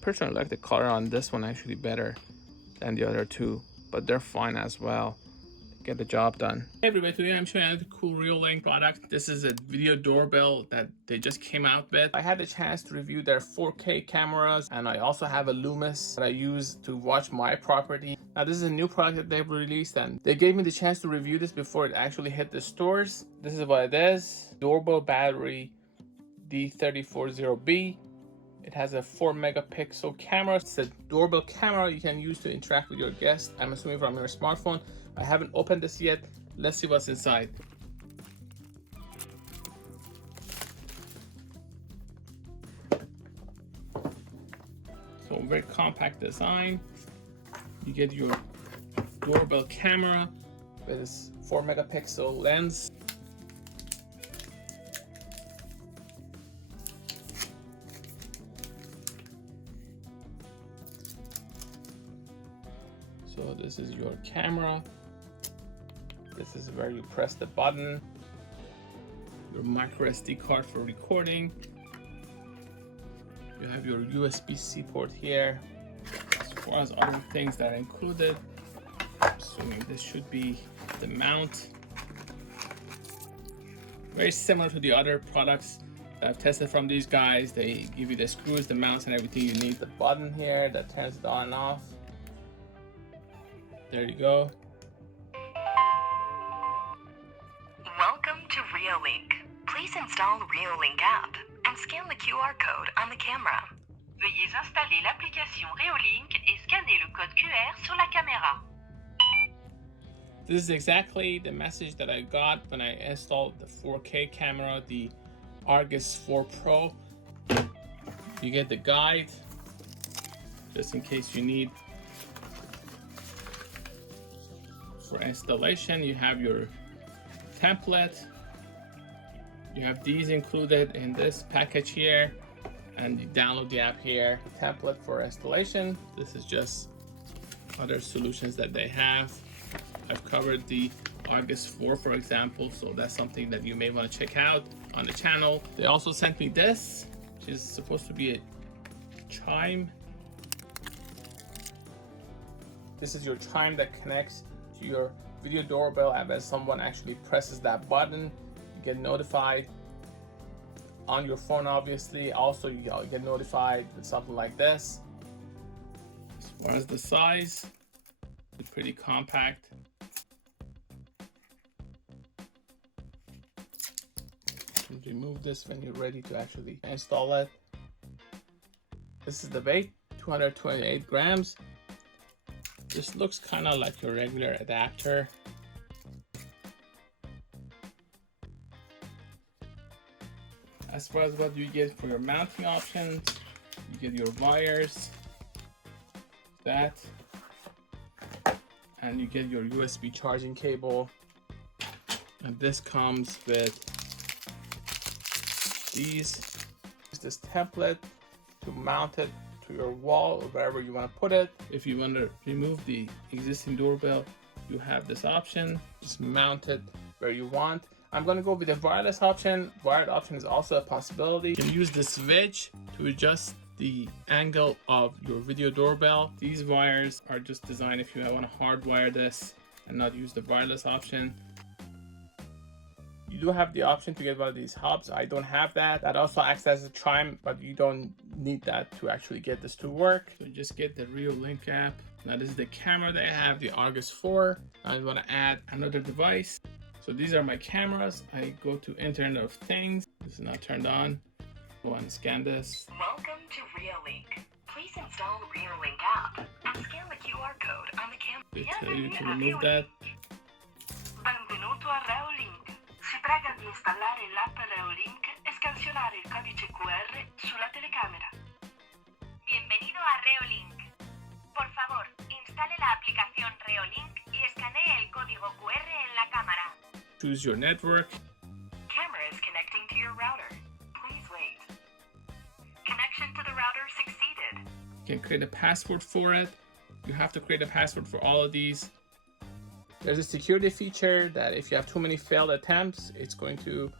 Personally, I like the color on this one actually better than the other two, but they're fine as well. Get the job done. Hey everybody, today I'm showing you a cool Reolink product. This is a video doorbell that they just came out with. I had a chance to review their 4K cameras, and I also have a Loomis that I use to watch my property. Now this is a new product that they've released, and they gave me the chance to review this before it actually hit the stores. This is what it is. Doorbell Battery D340B. It has a 4 megapixel camera. It's a doorbell camera you can use to interact with your guests. I'm assuming from your smartphone. I haven't opened this yet. Let's see what's inside. So very compact design. You get your doorbell camera with this 4 megapixel lens. So this is your camera. This is where you press the button. Your micro SD card for recording. You have your USB-C port here. As far as other things that are included, assuming this should be the mount. Very similar to the other products that I've tested from these guys. They give you the screws, the mounts, and everything you need. The button here that turns it on and off. There you go. Welcome to Reolink. Please install Reolink app and scan the QR code on the camera. Veuillez installer l'application Reolink et scanner le code QR sur la caméra. This is exactly the message that I got when I installed the 4K camera, the Argus 4 Pro. You get the guide, just in case you need. For installation, you have your template. You have these included in this package here, and you download the app here. Template for installation. This is just other solutions that they have. I've covered the Argus 4, for example, so that's something that you may want to check out on the channel. They also sent me this, which is supposed to be a chime. This is your chime that connects to your video doorbell, and when someone actually presses that button, you get notified on your phone. Obviously, also you get notified with something like this. As far as the size, it's pretty compact. You remove this when you're ready to actually install it. This is the weight, 228 grams. This looks kind of like your regular adapter. As far as what you get for your mounting options, you get your wires, that, and you get your USB charging cable. And this comes with this template to mount it to your wall or wherever you want to put it. If you want to remove the existing doorbell, you have this option. Just mount it where you want. I'm going to go with the wireless option. Wired option is also a possibility. You can use this wedge to adjust the angle of your video doorbell. These wires are just designed if you want to hardwire this and not use the wireless option. You do have the option to get one of these hubs. I don't have that. That also acts as a chime, but you don't need that to actually get this to work. So just get the Reolink app. Now this is the camera that I have, the Argus 4. I want to add another device. So these are my cameras. I go to Internet of Things. This is not turned on. Go and scan this. Welcome to Reolink. Please install Reolink app and scan the QR code on the camera. They tell you to remove that. Benvenuto a Reolink. Si prega di installare l'app Reolink e scansionare il codice QR sulla telecamera. Bienvenido a Reolink. Por favor, instale la aplicación Reolink y escanee el código QR en la cámara. Choose your network. Camera is connecting to your router. Please wait. Connection to the router succeeded. You can create a password for it. You have to create a password for all of these. There's a security feature that if you have too many failed attempts, it's going to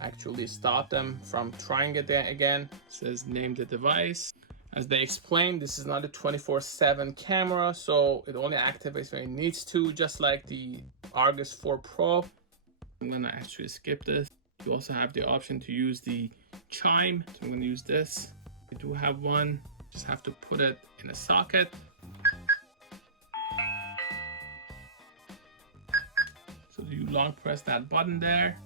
actually stop them from trying it again. It says name the device. As they explained, this is not a 24/7 camera, so it only activates when it needs to, just like the Argus 4 Pro. I'm gonna actually skip this. You also have the option to use the chime. So I'm gonna use this. I do have one, just have to put it in a socket. So you long press that button there.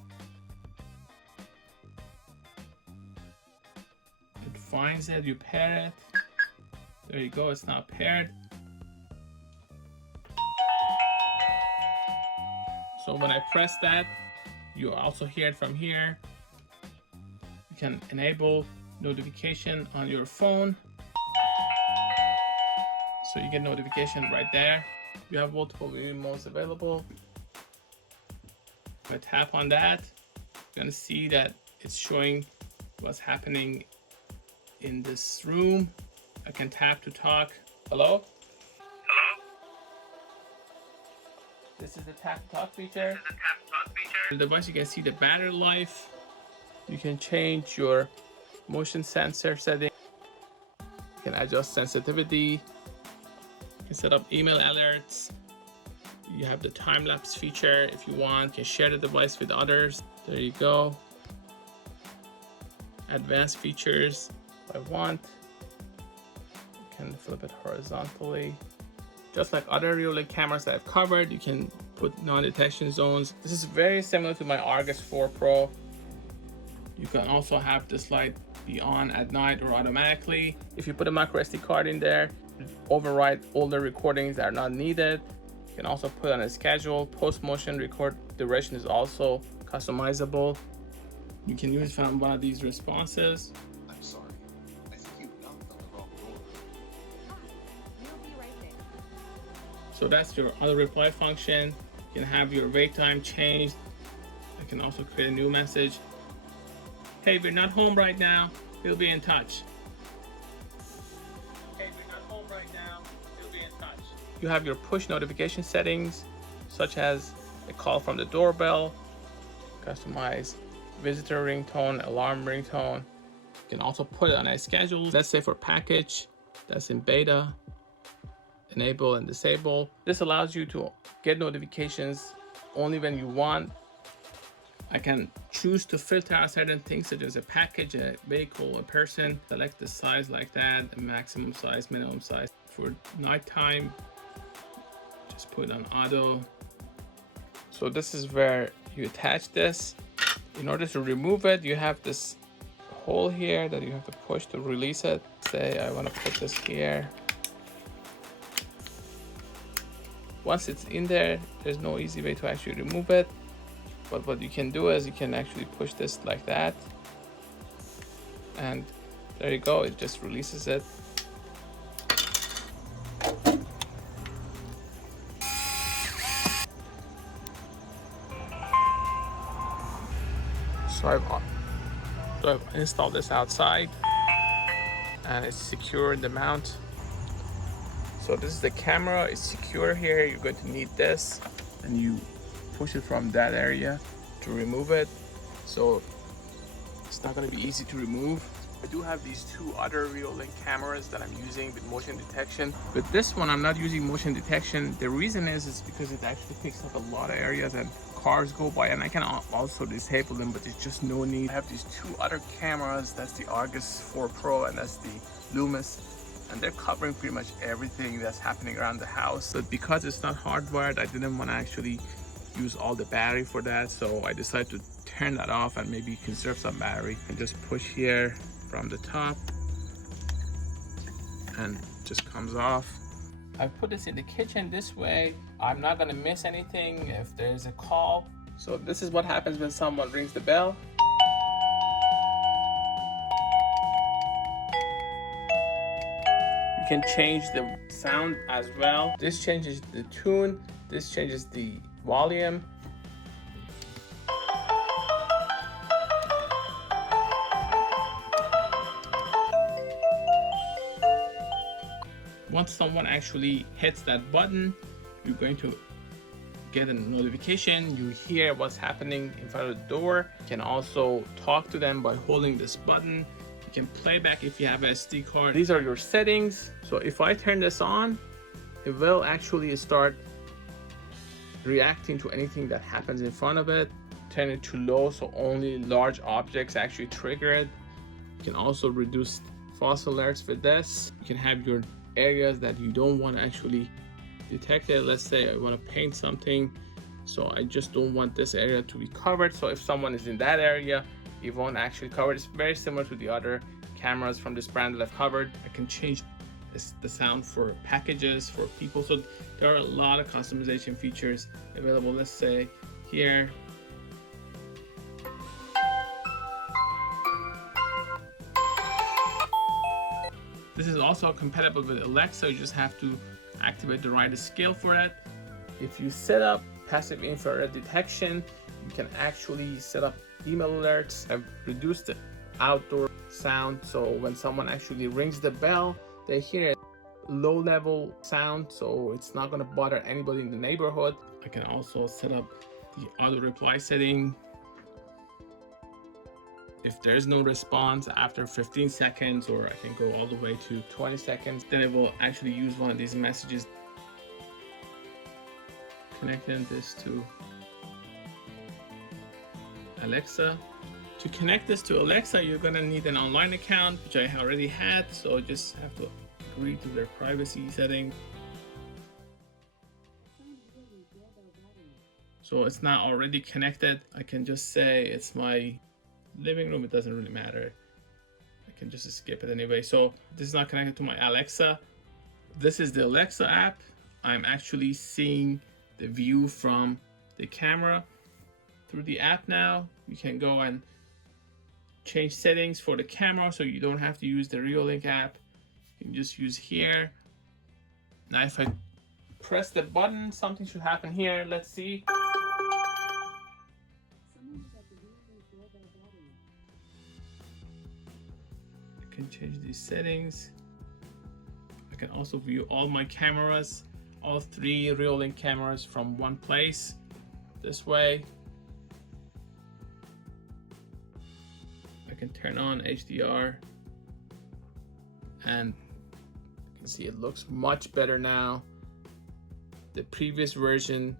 It finds it, you pair it. There you go, it's now paired. So when I press that, you also hear it from here. You can enable notification on your phone. So you get notification right there. You have multiple viewing modes available. If I tap on that, you're gonna see that it's showing what's happening in this room. I can tap to talk. Hello? Hello? This is the tap to talk feature. The device, you can see the battery life. You can change your motion sensor setting. You can adjust sensitivity. You can set up email alerts. You have the time lapse feature if you want. You can share the device with others. There you go. Advanced features if I want. You can flip it horizontally. Just like other Reolink cameras that I've covered, you can put non-detection zones. This is very similar to my Argus 4 Pro. You can also have this light be on at night or automatically. If you put a micro SD card in there, override older recordings that are not needed. You can also put on a schedule. Post motion record duration is also customizable. You can use from one of these responses. I'm sorry. I think you knocked on the wrong door. We'll be right there. So that's your auto reply function. You can have your wait time changed. I can also create a new message. Hey, we're not home right now. We'll be in touch. Hey, we're not home right now. We'll be in touch. You have your push notification settings, such as a call from the doorbell, customize visitor ringtone, alarm ringtone. You can also put it on a schedule. Let's say for package that's in beta, enable and disable. This allows you to get notifications only when you want. I can choose to filter out certain things such as a package, a vehicle, a person. Select the size like that, the maximum size, minimum size. For nighttime, just put on auto. So this is where you attach this. In order to remove it, you have this hole here that you have to push to release it. Say I want to put this here. Once it's in there, there's no easy way to actually remove it. But what you can do is you can actually push this like that. And there you go, it just releases it. So I've installed this outside and it's secure in the mount. So this is the camera, it's secure here. You're going to need this and you push it from that area to remove it. So it's not going to be easy to remove. I do have these two other Reolink cameras that I'm using with motion detection. With this one, I'm not using motion detection. The reason is because it actually picks up a lot of areas and cars go by, and I can also disable them, but there's just no need. I have these two other cameras. That's the Argus 4 Pro and that's the Loomis, and they're covering pretty much everything that's happening around the house. But because it's not hardwired, I didn't want to actually use all the battery for that, so I decided to turn that off and maybe conserve some battery and just push here from the top and just comes off. I put this in the kitchen this way. I'm not gonna miss anything if there's a call. So this is what happens when someone rings the bell. You can change the sound as well. This changes the tune. This changes the volume. Once someone actually hits that button, you're going to get a notification. You hear what's happening in front of the door. You can also talk to them by holding this button. You can play back if you have a SD card. These are your settings. So if I turn this on, it will actually start reacting to anything that happens in front of it. Turn it to low so only large objects actually trigger it. You can also reduce false alerts with this. You can have your areas that you don't want to actually detect it. Let's say I want to paint something, so I just don't want this area to be covered. So if someone is in that area, it won't actually cover it. It's very similar to the other cameras from this brand that I've covered. I can change the sound for packages, for people. So there are a lot of customization features available. Let's say here, this is also compatible with Alexa. You just have to activate the right scale for it. If you set up passive infrared detection, you can actually set up email alerts and reduce the outdoor sound. So when someone actually rings the bell, they hear a low level sound, so it's not going to bother anybody in the neighborhood. I can also set up the auto reply setting. If there's no response after 15 seconds, or I can go all the way to 20 seconds, then it will actually use one of these messages. Connecting this to Alexa. To connect this to Alexa, you're gonna need an online account, which I already had, so I just have to agree to their privacy setting. So it's not already connected. I can just say it's my living room. It doesn't really matter. I can just skip it anyway. So this is not connected to my Alexa. This is the Alexa app. I'm actually seeing the view from the camera through the app now. You can go and change settings for the camera, so you don't have to use the Reolink app. You can just use here. Now if I press the button, something should happen here. Let's see. I can change these settings. I can also view all my cameras, all 3 Reolink cameras from one place. This way. I can turn on HDR, and you can see it looks much better now. The previous version,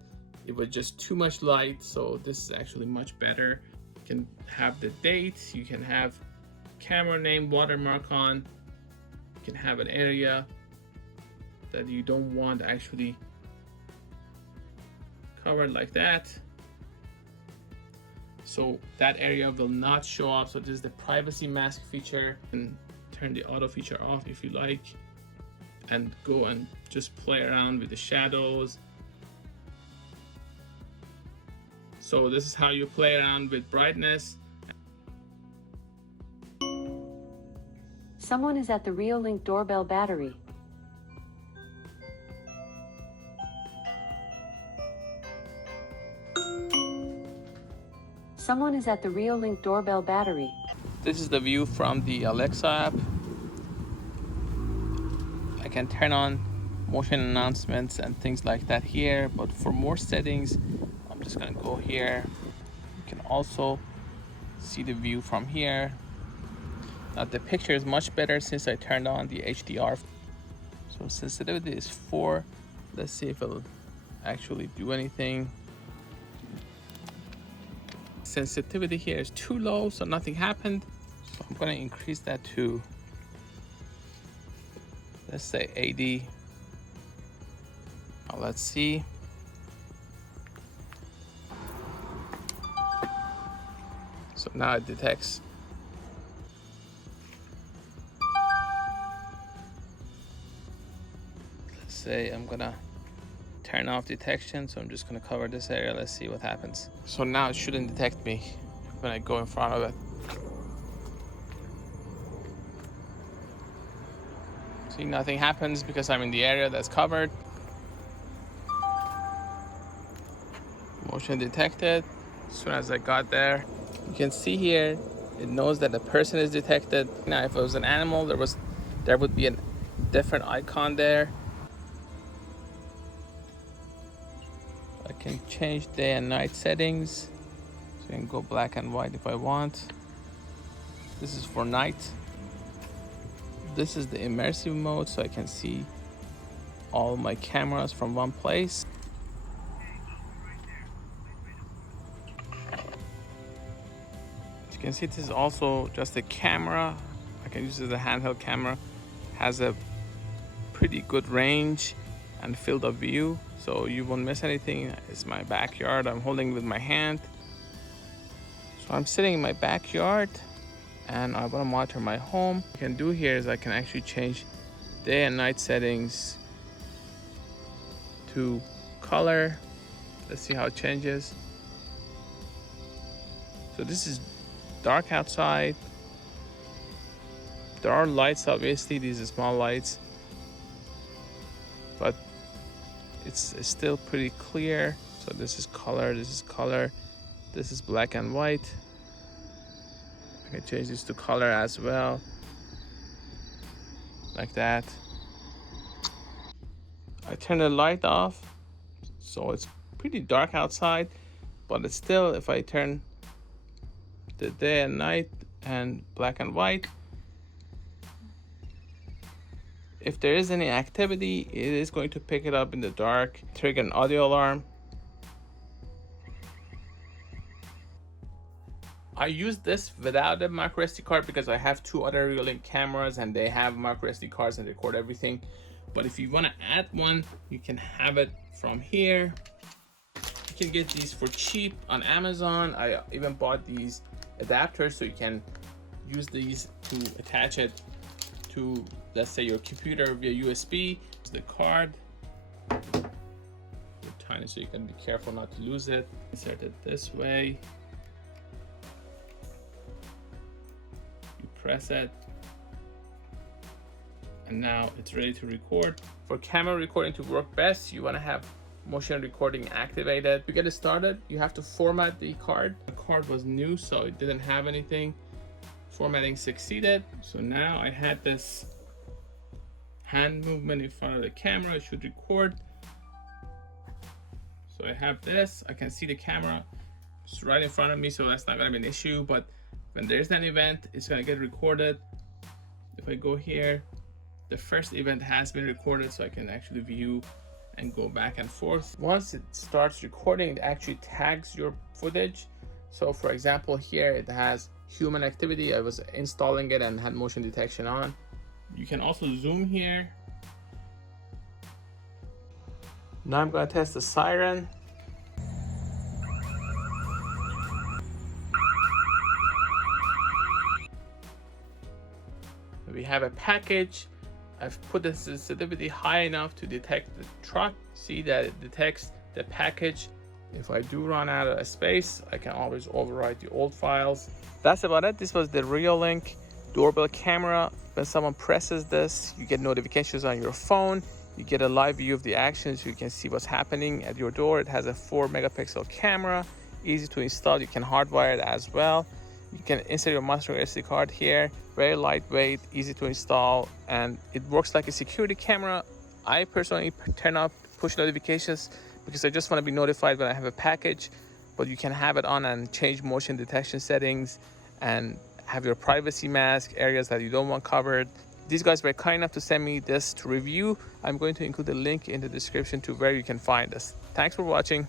it was just too much light, so this is actually much better. You can have the date, you can have camera name watermark on, you can have an area that you don't want actually covered like that. So that area will not show up. So this is the privacy mask feature. And turn the auto feature off if you like, and go and just play around with the shadows. So this is how you play around with brightness. Someone is at the Reolink Doorbell Battery. Someone is at the Reolink Doorbell Battery. This is the view from the Alexa app. I can turn on motion announcements and things like that here, but for more settings, I'm just gonna go here. You can also see the view from here. Now the picture is much better since I turned on the HDR. So sensitivity is 4. Let's see if it'll actually do anything. Sensitivity here is too low, so nothing happened. So I'm gonna increase that to, let's say 80. Now let's see. So now it detects. Let's say I'm gonna turn off detection, so I'm just gonna cover this area. Let's see what happens. So now it shouldn't detect me when I go in front of it. See, nothing happens because I'm in the area that's covered. Motion detected. As soon as I got there, you can see here, it knows that the person is detected. Now if it was an animal, there would be a different icon there. I can change day and night settings. So I can go black and white if I want. This is for night. This is the immersive mode, so I can see all my cameras from one place. As you can see, this is also just a camera. I can use it as a handheld camera. Has a pretty good range and field of view, so you won't miss anything. It's my backyard. I'm holding it with my hand. So I'm sitting in my backyard and I want to monitor my home. What I can do here is I can actually change day and night settings to color. Let's see how it changes. So this is dark outside. There are lights, obviously, these are small lights, but it's still pretty clear. So this is color, this is color, this is black and white. I can change this to color as well, like that. I turn the light off, so it's pretty dark outside, but it's still, if I turn the day and night and black and white, if there is any activity, it is going to pick it up in the dark, trigger an audio alarm. I use this without a micro SD card because I have two other Reolink cameras and they have micro SD cards and record everything. But if you want to add one, you can have it from here. You can get these for cheap on Amazon. I even bought these adapters so you can use these to attach it to, let's say, your computer via USB. It's the card. It's tiny, so you can be careful not to lose it. Insert it this way. You press it. And now it's ready to record. For camera recording to work best, you want to have motion recording activated. To get it started, you have to format the card. The card was new, so it didn't have anything. Formatting succeeded. So now I had this hand movement in front of the camera. It should record. So I have this. I can see the camera. It's right in front of me, so that's not going to be an issue. But when there's an event, it's going to get recorded. If I go here, the first event has been recorded, so I can actually view and go back and forth. Once it starts recording, it actually tags your footage. So for example, here it has human activity. I was installing it and had motion detection on. You can also zoom here. Now I'm going to test the siren. We have a package. I've put the sensitivity high enough to detect the truck. See that it detects the package. If I do run out of space, I can always overwrite the old files. That's about it. This was the Reolink doorbell camera. When someone presses this, you get notifications on your phone. You get a live view of the actions. You can see what's happening at your door. It has a 4 megapixel camera, easy to install. You can hardwire it as well. You can insert your micro SD card here. Very lightweight, easy to install, and it works like a security camera. I personally turn off push notifications because I just want to be notified when I have a package, but you can have it on and change motion detection settings and have your privacy mask, areas that you don't want covered. These guys were kind enough to send me this to review. I'm going to include a link in the description to where you can find this. Thanks for watching.